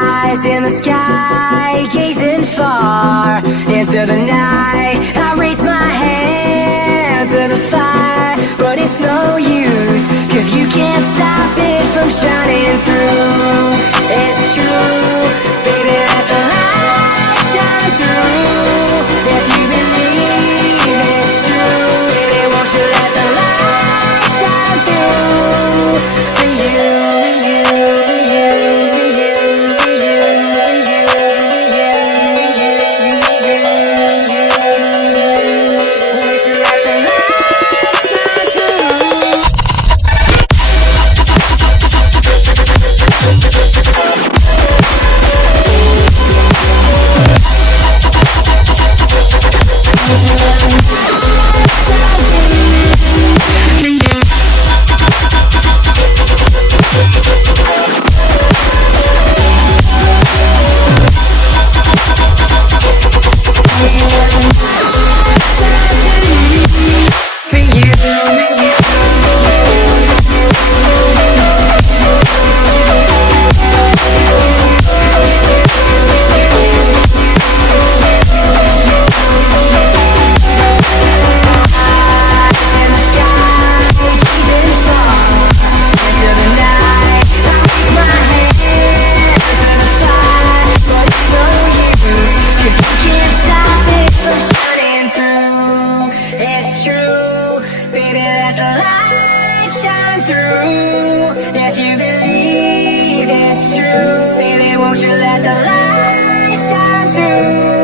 eyes in the sky, gazing far into the night. I raise my hand to the fire, but it's no use, 'cause you can't stop it from shining through. It's true, baby, let the light shine through. If you believe it's true, baby, won't you let the light shine through? For you, for you, for you, for you, for you, for you, for you, for you, won't you let the light shine through? It's true, baby, let the light shine through. If you believe it's true, baby, won't you let the light shine through?